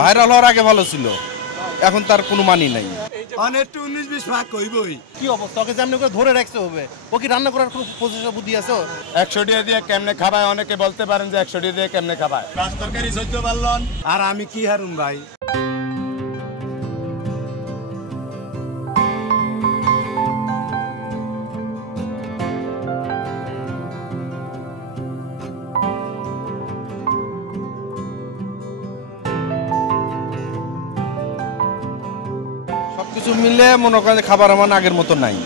Viral হওয়ার আগে ভালো ছিল, এখন তার কোনো মানি নাই। অনেকটা 19-20 ভাগ কইবই। কি অবস্থা? ওকে যেমনি করে ধরে রাখতে হবে, ও কি রান্না করার কোনো প্রচেষ্টা বুদ্ধি আছে? 100 টাকা দিয়ে কেমনে খাবায়? অনেকে বলতে পারেন যে 100 টাকা দিয়ে কেমনে খাবায়। মাছ তরকারি সহ্য পারলন, আর আমি কি হারুম ভাই? সবকিছু মিলে মনে করেন খাবার আমার আগের মতো নাই।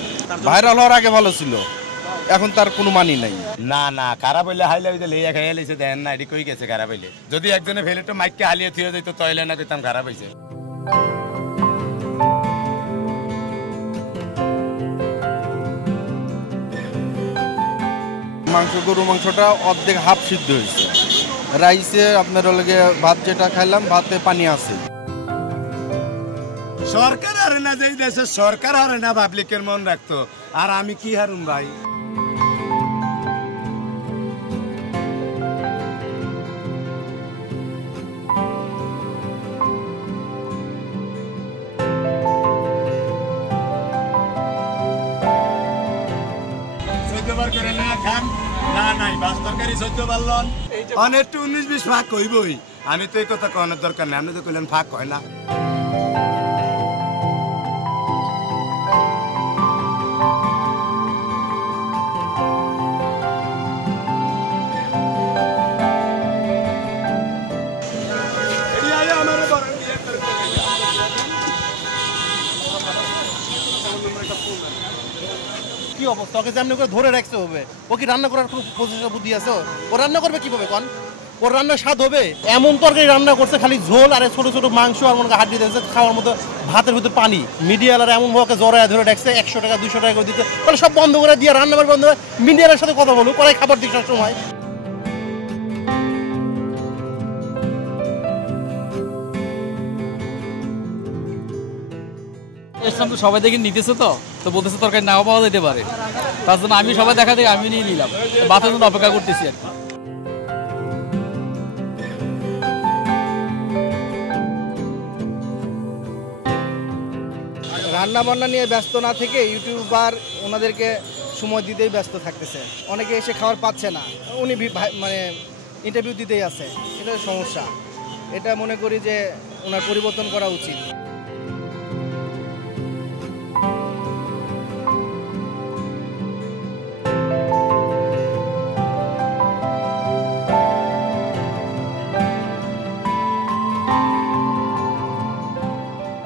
ভাইরাল হওয়ার আগে ভালো ছিল, এখন তার কোনো মানি নাই। না না খারাপ হইলে হাইলে হইতে লেয়া খাইয়া লইছে দেন না, এটি কই গেছে খারাপ হইলে? যদি একজনে ফেলে তো মাইককে হালিয়ে থিয়ে যাইতো তইলে না কইতাম খারাপ হইছে। গরু মাংসটা অর্ধেক হাফ সিদ্ধ হয়েছে, রাইসে আপনার লগে ভাত যেটা খাইলাম ভাতে পানি আছে। সরকার হারে না, যেই দেশে সরকার হারে না পাবলিকের মন রাখতো, আর আমি কি হারুম ভাই? অনেকটা 19-20 ভাগ কইবই। আমি তো এই কথা কওয়ানোর দরকার নেই, আপনি তো কইলেন ভাগ হয় না। কি অবস্থা? ওকে যেমনি করে ধরে রাখতে হবে, ও কি রান্না করার কোনো প্রচেষ্টা বুদ্ধি আছে? ও রান্না করবে কিভাবে কোন? ওর রান্নার স্বাদ হবে? এমন তরকারি রান্না করছে খালি ঝোল আর ছোট ছোট মাংস আর মনে হাড্ডি দিয়েছে খাওয়ার মতো, ভাতের ভিতরে পানি। মিডিয়ালার এমন ভাবে জড়ায় ধরে রাখছে 100 টাকা 200 টাকা করে দিতে, তাহলে সব বন্ধ করে দিয়ে রান্নাবার বন্ধ করে মিডিয়ার সাথে কথা বলুক, ওরাই খাবার দিক সময়। তো সবাই দেখে নিতেছে, তো বলতেছে তরকারি নাও পাওয়া যেতে পারে, তার জন্য আমি সবাই দেখা দেখে আমি নিয়ে নিলাম, ভাতের জন্য অপেক্ষা করতেছি আর কি। রান্না বান্না নিয়ে ব্যস্ত না থেকে ইউটিউবার ওনাদেরকে সময় দিতেই ব্যস্ত থাকতেছে, অনেকে এসে খাবার পাচ্ছে না, উনি মানে ইন্টারভিউ দিতেই আছে, এটা সমস্যা। এটা মনে করি যে ওনার পরিবর্তন করা উচিত।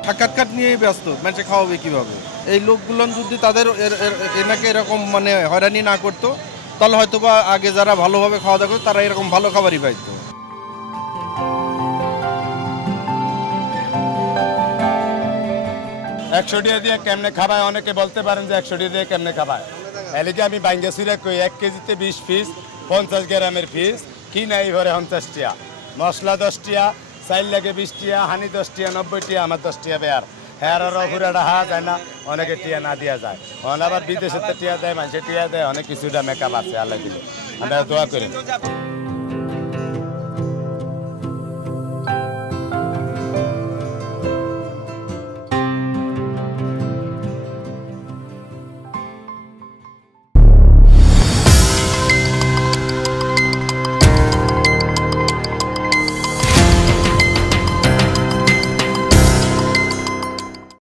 সাক্ষাৎকার নিয়েই ব্যস্ত, মানুষে খাওয়াবে কিভাবে? এই লোকগুলো যদি তাদের এনাকে এরকম মানে হয়রানি না করতো, তাহলে হয়তো বা আগে যারা ভালোভাবে খাওয়া দাওয়া করতো তারা এরকম ভালো খাবারই পাইতো। 100 টাকা দিয়ে কেমনে খাবায়? অনেকে বলতে পারেন যে 100 টাকা দিয়ে কেমনে খাবায়। এলিকে আমি বাইঙ্গা সুইরা কই 1 কেজিতে 20 পিস, 50 গ্রামের পিস, কি নাই ভরে 50 টাকা, মশলা 10 টাকা, চাইল লাগে 20 টাকা, হানি 10 টাকা, 90 টাকা, আমার 10 টাকা বেয়ার। হ্যাঁ পুরাটা হাওয়া যায় না, অনেকে টিয়া না দিয়া যায়, অনেক আবার বিদেশে টিয়া দেয়, মানুষের টিয়া দেয়, অনেক কিছুটা মেকআপ আছে আল্লাহ দিলে, আমরা দোয়া করি।